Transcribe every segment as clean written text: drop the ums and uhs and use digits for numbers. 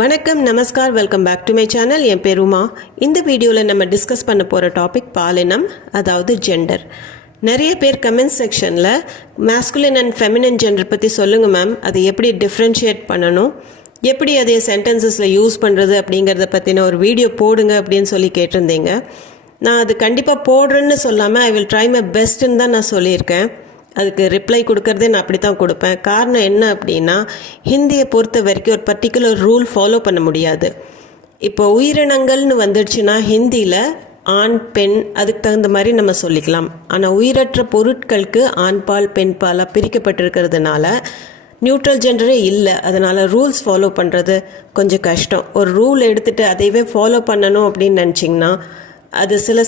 வணக்கம், நமஸ்கார், welcome back to my channel. என் பேர் உமா. இந்த வீடியோவில் நம்ம டிஸ்கஸ் பண்ண போகிற டாபிக் பாலினம், அதாவது ஜெண்டர். நிறைய பேர் கமெண்ட் செக்ஷனில் மேஸ்குலின் அண்ட் ஃபெமினின் ஜெண்டர் பற்றி சொல்லுங்கள் மேம், அதை எப்படி டிஃப்ரென்ஷியேட் பண்ணணும், எப்படி அதை சென்டென்சஸில் யூஸ் பண்ணுறது அப்படிங்கிறத பற்றின ஒரு வீடியோ போடுங்க அப்படின்னு சொல்லி கேட்டிருந்தீங்க. நான் அது கண்டிப்பாக போடுறேன்னு சொல்லாமல் ஐ வில் ட்ரை மை பெஸ்ட்டுன்னு தான் நான் சொல்லியிருக்கேன். அதுக்கு ரிப்ளை கொடுக்கறதே நான் அப்படி தான் கொடுப்பேன். காரணம் என்ன அப்படின்னா, ஹிந்தியை பொறுத்த வரைக்கும் ஒரு பர்டிகுலர் ரூல் ஃபாலோ பண்ண முடியாது. இப்போ உயிரினங்கள்னு வந்துடுச்சுன்னா ஹிந்தியில் ஆண் பெண் அதுக்கு தகுந்த மாதிரி நம்ம சொல்லிக்கலாம். ஆனால் உயிரற்ற பொருட்களுக்கு ஆண்பால் பெண்பாலாக பிரிக்கப்பட்டிருக்கிறதுனால நியூட்ரல் ஜெண்டரே இல்லை. அதனால் ரூல்ஸ் ஃபாலோ பண்ணுறது கொஞ்சம் கஷ்டம். ஒரு ரூல் எடுத்துகிட்டு அதையவே ஃபாலோ பண்ணணும் அப்படின்னு நினச்சிங்கன்னா அது சில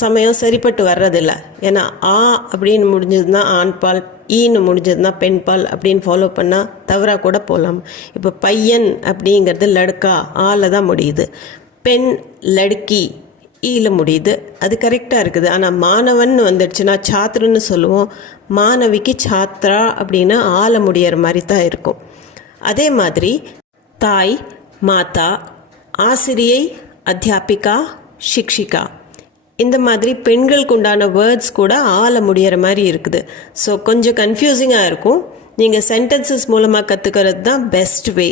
சமயம் சரிப்பட்டு வர்றதில்லை. ஏன்னா ஆ அப்படின்னு முடிஞ்சதுன்னா ஆண்பால், ஈன்னு முடிஞ்சதுன்னா பெண்பால் அப்படின்னு ஃபாலோ பண்ணால் தவறாக கூட போகலாம். இப்போ பையன் அப்படிங்கிறது லடுக்கா, ஆல தான் முடியுது. பெண் லடுக்கி, ஈல முடியுது. அது கரெக்டாக இருக்குது. ஆனால் மாணவன் வந்துடுச்சுன்னா சாத்திரன்னு சொல்லுவோம், மாணவிக்கு சாத்ரா அப்படின்னு ஆல முடியிற மாதிரி தான் இருக்கும். அதே மாதிரி தாய், மாதா, ஆசிரியை, அத்தியாபிகா, சிக்ஷிகா, இந்த மாதிரி பெண்களுக்கு உண்டான வேர்ட்ஸ் கூட ஆள முடிகிற மாதிரி இருக்குது. ஸோ கொஞ்சம் கன்ஃபியூசிங்காக இருக்கும். நீங்கள் சென்டென்சஸ் மூலமாக கற்றுக்கிறது தான் பெஸ்ட் வே,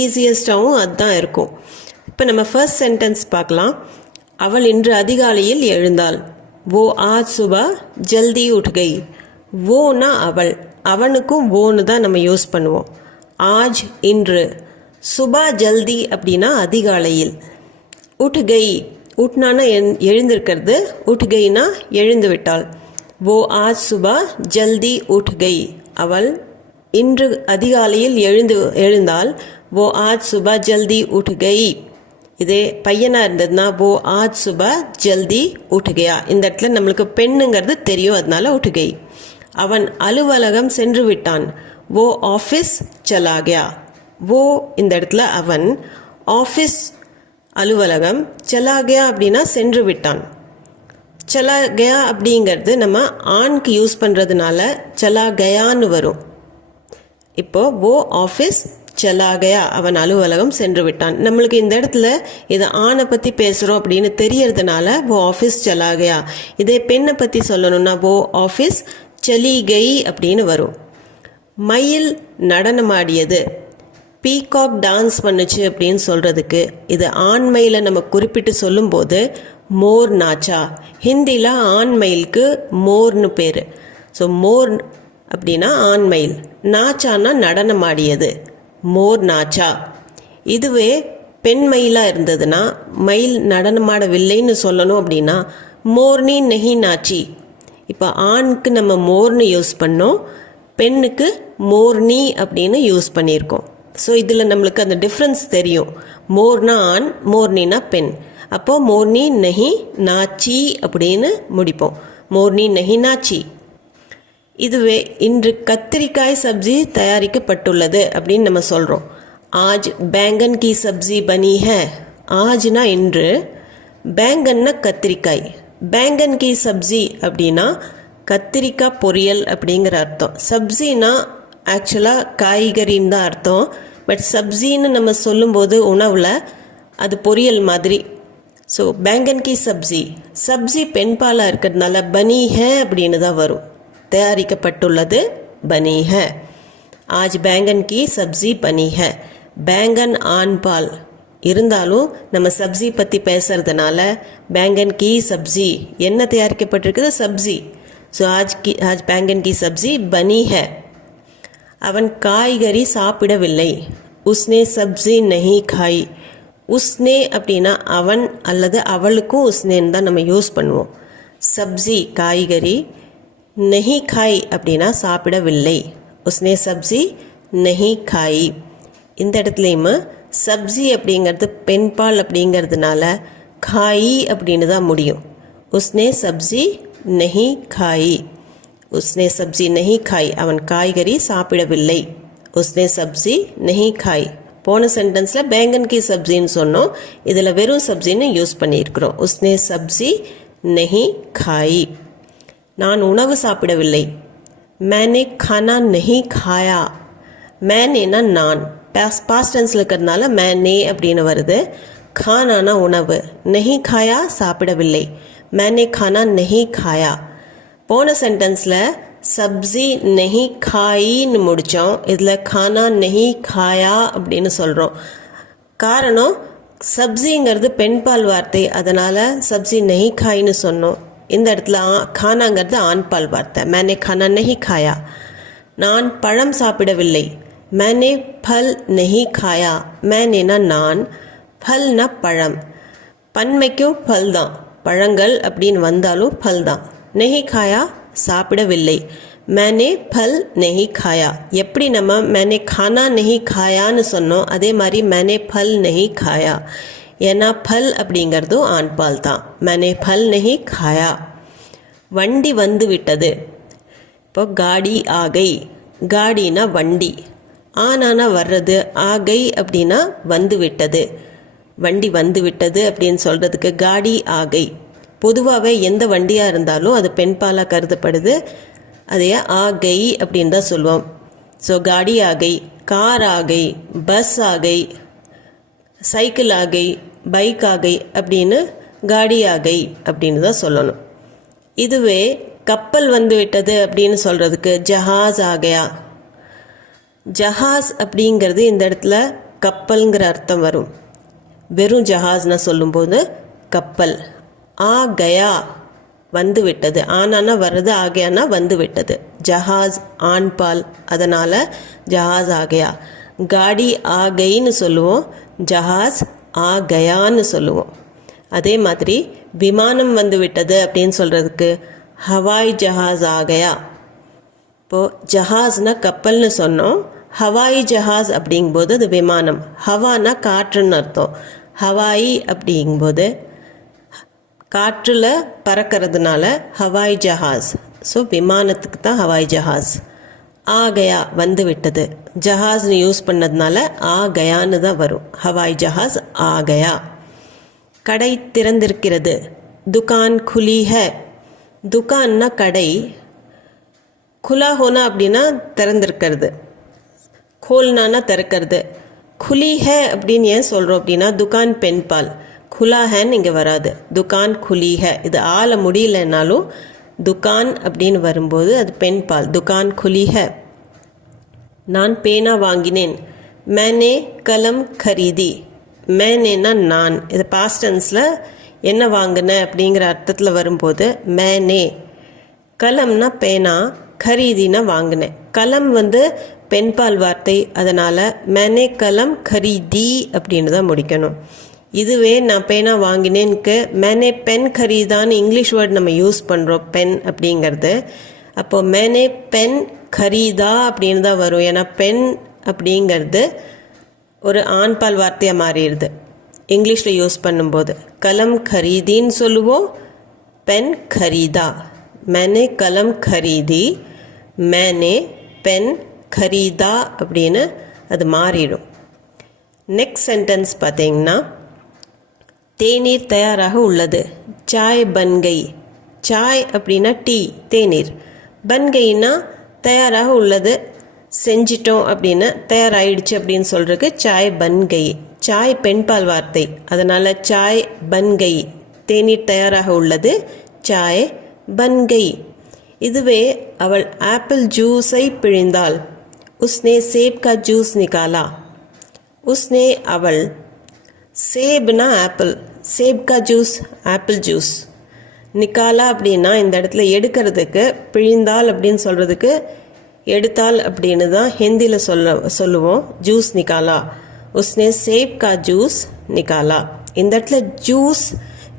ஈஸியஸ்டாகவும் அதுதான் இருக்கும். இப்போ நம்ம ஃபர்ஸ்ட் சென்டென்ஸ் பார்க்கலாம். அவள் இன்று அதிகாலையில் எழுந்தாள். ஓ ஆஜ் சுபா ஜல்தி உட் கை. ஓனா அவள், அவனுக்கும் ஓன்னு தான் நம்ம யூஸ் பண்ணுவோம். ஆஜ் இன்று, சுபா ஜல்தி அப்படின்னா அதிகாலையில். உட் கை, உட்னானா எழுந்திருக்கிறது, உட் கைனா எழுந்து விட்டாள். ஓ ஆஜ் சுபா ஜல்தி உட் கை, அவள் இன்று அதிகாலையில் எழுந்தாள். ஓ ஆஜ் சுபா ஜல்தி உட் கை. இதே பையனாக இருந்ததுன்னா ஓ ஆஜ் சுபா ஜல்தி உட் கயா. இந்த இடத்துல நம்மளுக்கு பெண்ணுங்கிறது தெரியும், அதனால உட் கை. அவன் அலுவலகம் சென்று விட்டான். ஓ ஆஃபீஸ் சலா கயா. ஓ இந்த இடத்துல அவன், ஆஃபீஸ் அலுவலகம், சலா கயா அப்படின்னா சென்று விட்டான். சலா கயா அப்படிங்கிறது நம்ம ஆண்க்கு யூஸ் பண்ணுறதுனால சலா கயான்னு வரும். இப்போ ஓ ஆஃபீஸ் சலா கயா, அவன் அலுவலகம் சென்று விட்டான். நம்மளுக்கு இந்த இடத்துல இதை ஆணை பற்றி பேசுகிறோம் அப்படின்னு தெரியறதுனால ஓ ஆஃபீஸ் சலா கயா. இதே பெண்ணை பற்றி சொல்லணும்னா ஓ ஆஃபீஸ் சலி கை அப்படின்னு வரும். மயில் நடனமாடியது, பீகாக் டான்ஸ் பண்ணுச்சு அப்படின்னு சொல்கிறதுக்கு இது ஆண்மயிலை நம்ம குறிப்பிட்டு சொல்லும்போது மோர் நாச்சா. ஹிந்தியில் ஆண்மயிலுக்கு மோர்னு பேர். ஸோ மோர் அப்படின்னா ஆண்மயில், நாச்சானா நடனமாடியது, மோர் நாச்சா. இதுவே பெண் மயிலாக இருந்ததுன்னா, மயில் நடனமாடவில்லைன்னு சொல்லணும் அப்படின்னா மோர்னி நெஹி நாச்சி. இப்போ ஆணுக்கு நம்ம மோர்னு யூஸ் பண்ணோம், பெண்ணுக்கு மோர்னி அப்படின்னு யூஸ் பண்ணியிருக்கோம். ஸோ இதில் நம்மளுக்கு அந்த டிஃப்ரென்ஸ் தெரியும். மோர்னா ஆண், மோர்னினா பெண். அப்போது மோர்னி நஹி நாச்சி அப்படின்னு முடிப்போம். மோர்னி நஹி நாச்சி. இதுவே இன்று கத்திரிக்காய் சப்ஜி தயாரிக்கப்பட்டுள்ளது அப்படின்னு நம்ம சொல்கிறோம். ஆஜ் பேங்கன் கி சப்ஜி பனி ஹை. ஆஜ்னா இன்று, பேங்கன்னா கத்திரிக்காய். பேங்கன் கி சப்ஜி அப்படின்னா கத்திரிக்காய் பொரியல் அப்படிங்கிற அர்த்தம். சப்ஜினா ஆக்சுவலாக காய்கறின்னு தான் அர்த்தம். பட் சப்ஜின்னு நம்ம சொல்லும்போது உணவில் அது பொரியல் மாதிரி. ஸோ பேங்கன் கி சப்ஜி, சப்ஜி பெண்பாலாக இருக்கிறதுனால பனி ஹை அப்படின்னு தான் வரும். தயாரிக்கப்பட்டுள்ளது பனி ஹை. ஆஜ் பேங்கன் கி சப்ஜி பனி ஹை. பேங்கன் ஆண்பால் இருந்தாலும் நம்ம சப்ஜி பற்றி பேசுறதுனால பேங்கன் கி சப்ஜி, என்ன தயாரிக்கப்பட்டிருக்குது, சப்ஜி. ஸோ ஆஜ் பேங்கன் கி சப்ஜி பனி ஹை. அவன் காய்கறி சாப்பிடவில்லை. உஸ்னே சப்ஜி நஹி காய். உஸ்னே அப்படின்னா அவன் அல்லது அவளுக்கும் உஸ்னேன்னு தான் நம்ம யூஸ் பண்ணுவோம். சப்ஜி காய்கறி, நஹி காய் அப்படின்னா சாப்பிடவில்லை. உஸ்னே சப்ஜி நஹி காய். இந்த இடத்துலையுமே சப்ஜி அப்படிங்கிறது பெண்பால் அப்படிங்கிறதுனால காய் அப்படின்னு தான் முடியும். உஸ்னே சப்ஜி நஹி காய். உஸ்னே சப்ஜி நஹி காய், அவன் காய்கறி சாப்பிடவில்லை. உஸ்னே சப்ஜி நஹி காய். போன சென்டென்ஸில் பேங்கன் கி சப்ஜின்னு சொன்னோம், இதில் வெறும் சப்ஜின்னு யூஸ் பண்ணியிருக்கிறோம். உஸ்னே சப்ஜி நஹி காய். நான் உணவு சாப்பிடவில்லை. மேனே கானா நஹி காயா. மேனேனா நான், பாஸ்ட் டென்ஸில் இருக்கிறதுனால மேனே அப்படின்னு வருது. கானானா உணவு, நெஹி காயா சாப்பிடவில்லை, மேனே கானா நெஹி காயா. போன சென்டென்ஸில் சப்ஜி நெஹி காயின்னு முடித்தோம். இதில் கானா நெஹி காயா அப்படின்னு சொல்கிறோம். காரணம் சப்ஜிங்கிறது பெண்பால் வார்த்தை, அதனால் சப்ஜி நெஹி காயின்னு சொன்னோம். இந்த இடத்துல கானாங்கிறது ஆண்பால் வார்த்தை. மேனே கானா நெஹி காயா. நான் பழம் சாப்பிடவில்லை, மேனே பல் நெஹி காயா. மேனேனா நான், பல்னா பழம். பன்மைக்கும் பல் தான், பழங்கள் அப்படின்னு வந்தாலும் பல் தான். நெஹி காயா சாப்பிடவில்லை, மேனே பல் நெஹி காயா. எப்படி நம்ம மேனே கானா நெஹி காயான்னு சொன்னோம், அதே மாதிரி மேனே பல் நெஹி காயா. ஏன்னா பல் அப்படிங்கிறதும் ஆண்பால் தான். மேனே பல் நெஹி காயா. வண்டி வந்து விட்டது. இப்போ காடி ஆகை, காடினா வண்டி, ஆனானா வர்றது, ஆகை அப்படின்னா வந்து விட்டது. வண்டி வந்து விட்டது அப்படின்னு சொல்கிறதுக்கு காடி ஆகை. பொதுவாகவே எந்த வண்டியாக இருந்தாலும் அது பெண்பாலாக கருதப்படுது. அதையே ஆகை அப்படின்னு தான் சொல்லுவோம். ஸோ காடி ஆகை, கார் ஆகை, பஸ் ஆகை, சைக்கிள் ஆகை, பைக் ஆகை அப்படின்னு காடி ஆகை அப்படின்னு தான் சொல்லணும். இதுவே கப்பல் வந்து விட்டது அப்படின்னு சொல்கிறதுக்கு ஜஹாஸ் ஆகையா. ஜஹாஸ் அப்படிங்கிறது இந்த இடத்துல கப்பல்ங்கிற அர்த்தம் வரும். வெறும் ஜஹாஸ்னா சொல்லும்போது கப்பல். ஆ கயா வந்து விட்டது, ஆனானா வர்றது, ஆகையானா வந்து விட்டது. ஜஹாஸ் ஆண்பால், அதனால் ஜஹாஸ் ஆகையா. காடி ஆகைன்னு சொல்லுவோம், ஜஹாஸ் ஆ கயான்னு சொல்லுவோம். அதே மாதிரி விமானம் வந்து விட்டது அப்படின்னு சொல்கிறதுக்கு ஹவாய் ஜஹாஸ் ஆகையா. இப்போது ஜஹாஸ்னா கப்பல்னு சொன்னோம், ஹவாய் ஜஹாஸ் அப்படிங்கும்போது அது விமானம். ஹவானா காற்றுன்னு அர்த்தம். ஹவாய் அப்படிங்கும்போது காற்றில் பறக்கிறதுனால ஹவாய் ஜஹாஸ். ஸோ விமானத்துக்கு தான் ஹவாய் ஜஹாஸ். ஆகயா வந்து விட்டது, ஜஹாஸ்னு யூஸ் பண்ணதுனால ஆகயான்னு தான் வரும். ஹவாய் ஜஹாஸ் ஆகயா. கடை திறந்திருக்கிறது, துகான் குலி ஹை. துகான்னா கடை, குலா ஹோனா அப்படின்னா திறந்திருக்கிறது, கோல்னானா திறக்கிறது. குலி ஹை அப்படின்னு ஏன் சொல்கிறோம் அப்படின்னா துகான் பெண்பால், குலா ஹேன்னு இங்கே வராது. துகான் குலி ஹை, இது ஆள முடியலனாலும் துகான் அப்படின்னு வரும்போது அது பெண்பால். துகான் குலி ஹை. நான் பேனா வாங்கினேன், மேனே கலம் கரீதி. மேனேனா நான், இது பாஸ்ட் டென்ஸில் என்ன வாங்கினேன் அப்படிங்கிற அர்த்தத்தில் வரும்போது மேனே. கலம்னா பேனா, கரீதினா வாங்கினேன். கலம் வந்து பெண்பால் வார்த்தை, அதனால் மேனே கலம் கரீதி அப்படின்னு தான் முடிக்கணும். இதுவே நான் பேனா வாங்கினேன்க்கு மேனே பென் கரீதான்னு இங்கிலீஷ் வேர்ட் நம்ம யூஸ் பண்ணுறோம், பென் அப்படிங்கிறது. அப்போது மேனே பென் கரீதா அப்படின்னு தான் வரும். ஏன்னா பென் அப்படிங்கிறது ஒரு ஆண்பால் வார்த்தையாக மாறிடுது இங்கிலீஷில் யூஸ் பண்ணும்போது. கலம் கரீதின்னு சொல்லுவோம், பென் கரீதா. மேனே கலம் கரீதி, மேனே பென் கரீதா அப்படின்னு அது மாறிடும். நெக்ஸ்ட் சென்டென்ஸ் பார்த்தீங்கன்னா, தேநீர் தயாராக உள்ளது, சாய் பன்கை. சாய் அப்படின்னா டீ, தேநீர். பன்கைனா தயாராக உள்ளது, செஞ்சிட்டோம் அப்படின்னு, தயாராகிடுச்சு அப்படின்னு சொல்கிறதுக்கு சாய் பன்கை. சாய் பெண்பால் வார்த்தை, அதனால் சாய் பன்கை. தேநீர் தயாராக உள்ளது, சாய் பன்கை. இதுவே அவள் ஆப்பிள் ஜூஸை பிழிந்தாள், உஸ்னே சேப் கா ஜூஸ் நிகாலா. உஸ்னே அவள், சேப்னா ஆப்பிள், சேப் கா ஜூஸ் ஆப்பிள் ஜூஸ். நிகாலா அப்படின்னா இந்த இடத்துல எடுக்கிறதுக்கு, பிழிந்தால் அப்படின்னு சொல்கிறதுக்கு எடுத்தால் அப்படின்னு தான் ஹிந்தியில் சொல்லுவோம். ஜூஸ் நிகாலா, உஸ்னே சேப் கா ஜூஸ் நிகாலா. இந்த இடத்துல ஜூஸ்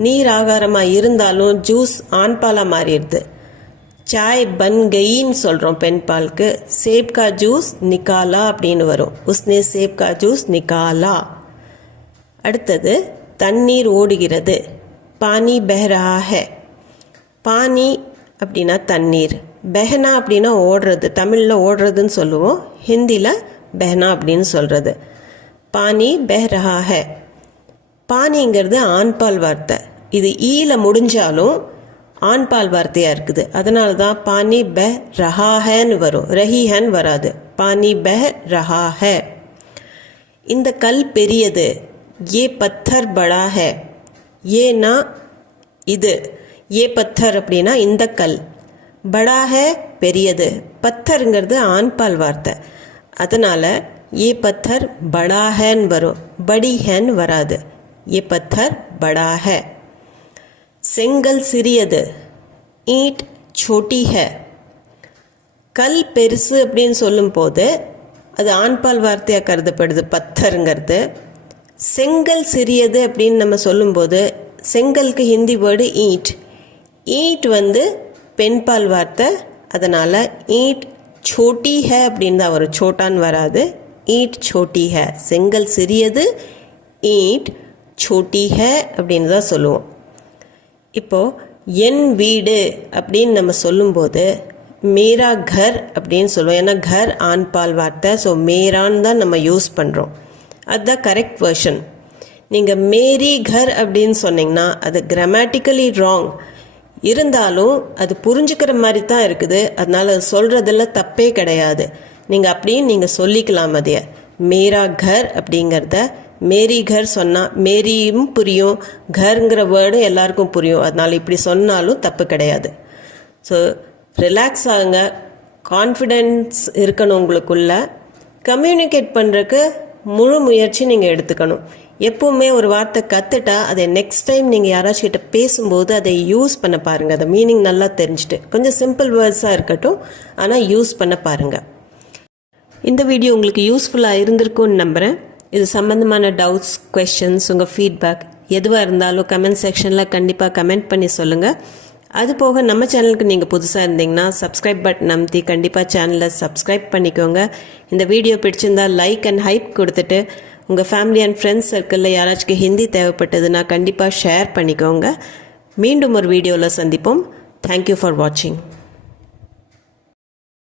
நீர் ஆகாரமாக இருந்தாலும் ஜூஸ் ஆண்பாலாக மாறிடுது. சாய் பன்கைன்னு சொல்கிறோம் பெண்பாலுக்கு, சேப் கா ஜூஸ் நிகாலா அப்படின்னு வரும். உஸ்னே சேப் கா ஜூஸ் நிகாலா. அடுத்தது தண்ணீர் ஓடுகிறது, பானி பெஹ் ரஹா ஹை. பானி அப்படின்னா தண்ணீர், பெஹனா அப்படின்னா ஓடுறது. தமிழில் ஓடுறதுன்னு சொல்லுவோம், ஹிந்தியில் பெஹனா அப்படின்னு சொல்கிறது. பானி பெஹ் ரஹா ஹை. பானிங்கிறது ஆண்பால் வார்த்தை, இது ஈல முடிஞ்சாலும் ஆண்பால் வார்த்தையாக இருக்குது. அதனால தான் பானி பெஹ் ரஹா ஹைன்னு வரும், ரஹி ஹேன்னு வராது. பானி பெஹ் ரஹா ஹை. இந்த கல் பெரியது. ये पत्थर बड़ा है. ஏன்னா இது. ये पत्थर அப்படின்னா இந்த கல். बड़ा है பெரியது. பத்தருங்கிறது ஆண்பால் வார்த்தை. அதனால் ये पत्थर बड़ा हैன்னு வரும். बड़ी हैன்னு வராது. ये पत्थर बड़ा है. செங்கல் சிறியது. ईंट छोटी है. கல் பெருசு அப்படின்னு சொல்லும்போது அது ஆண்பால் வார்த்தையாக கருதப்படுது பத்தருங்கிறது. செங்கல் சிறியது அப்படின்னு நம்ம சொல்லும்போது செங்கலுக்கு ஹிந்தி வேர்டு ஈட். ஈட் பெண்பால் வார்த்தை. அதனால் ஈட் சோட்டி ஹே அப்படின்னு தான் வரும். சோட்டான்னு வராது. ஈட் சோட்டி ஹே. செங்கல் சிறியது. ஈட் சோட்டி ஹே அப்படின்னு தான் சொல்லுவோம். இப்போது என் வீடு அப்படின்னு நம்ம சொல்லும்போது மேரா கர் அப்படின்னு சொல்லுவோம். ஏன்னா கர் ஆண்பால் வார்த்தை. ஸோ மேரான்னு தான் நம்ம யூஸ் பண்ணுறோம். அதுதான் கரெக்ட் வெர்ஷன். நீங்கள் மேரி கர் அப்படின்னு சொன்னீங்கன்னா அது கிராமட்டிக்கலி ராங். இருந்தாலும் அது புரிஞ்சுக்கிற மாதிரி தான் இருக்குது. அதனால் அது சொல்கிறதுல தப்பே கிடையாது. நீங்கள் அப்படியும் நீங்கள் சொல்லிக்கலாம். அதைய மேரா கர் அப்படிங்கிறத மேரி கர் சொன்னால் மேரியும் புரியும், கர்ங்கிற வேர்டும் எல்லாருக்கும் புரியும். அதனால் இப்படி சொன்னாலும் தப்பு கிடையாது. ஸோ ரிலாக்ஸ் ஆகுங்க. கான்ஃபிடென்ஸ் இருக்கணும் உங்களுக்குள்ள. கம்யூனிகேட் பண்ணுறதுக்கு முழு முயற்சி நீங்கள் எடுத்துக்கணும். எப்போவுமே ஒரு வார்த்தை கற்றுட்டா அதை நெக்ஸ்ட் டைம் நீங்கள் யாராச்சும் கிட்ட பேசும்போது அதை யூஸ் பண்ண பாருங்கள். அதை மீனிங் நல்லா தெரிஞ்சுட்டு. கொஞ்சம் சிம்பிள் வேர்ட்ஸாக இருக்கட்டும், ஆனால் யூஸ் பண்ண பாருங்கள். இந்த வீடியோ உங்களுக்கு யூஸ்ஃபுல்லாக இருந்திருக்கும்னு நம்புகிறேன். இது சம்மந்தமான டவுட்ஸ், கொஸ்டின்ஸ், உங்கள் ஃபீட்பேக் எதுவாக இருந்தாலும் கமெண்ட் செக்ஷனில் கண்டிப்பாக கமெண்ட் பண்ணி சொல்லுங்கள். அது போக நம்ம சேனலுக்கு நீங்கள் புதுசாக இருந்தீங்கன்னா சப்ஸ்கிரைப் பட்டன் அமுத்தி கண்டிப்பாக சேனலை சப்ஸ்கிரைப் பண்ணிக்கோங்க. இந்த வீடியோ பிடிச்சிருந்தால் லைக் அண்ட் ஹைப் கொடுத்துட்டு உங்கள் ஃபேமிலி அண்ட் ஃப்ரெண்ட்ஸ் சர்க்கிளில் யாராச்சும் ஹிந்தி தேவைப்பட்டதுன்னா கண்டிப்பாக ஷேர் பண்ணிக்கோங்க. மீண்டும் ஒரு வீடியோவில் சந்திப்போம். தேங்க்யூ ஃபார் வாட்சிங்.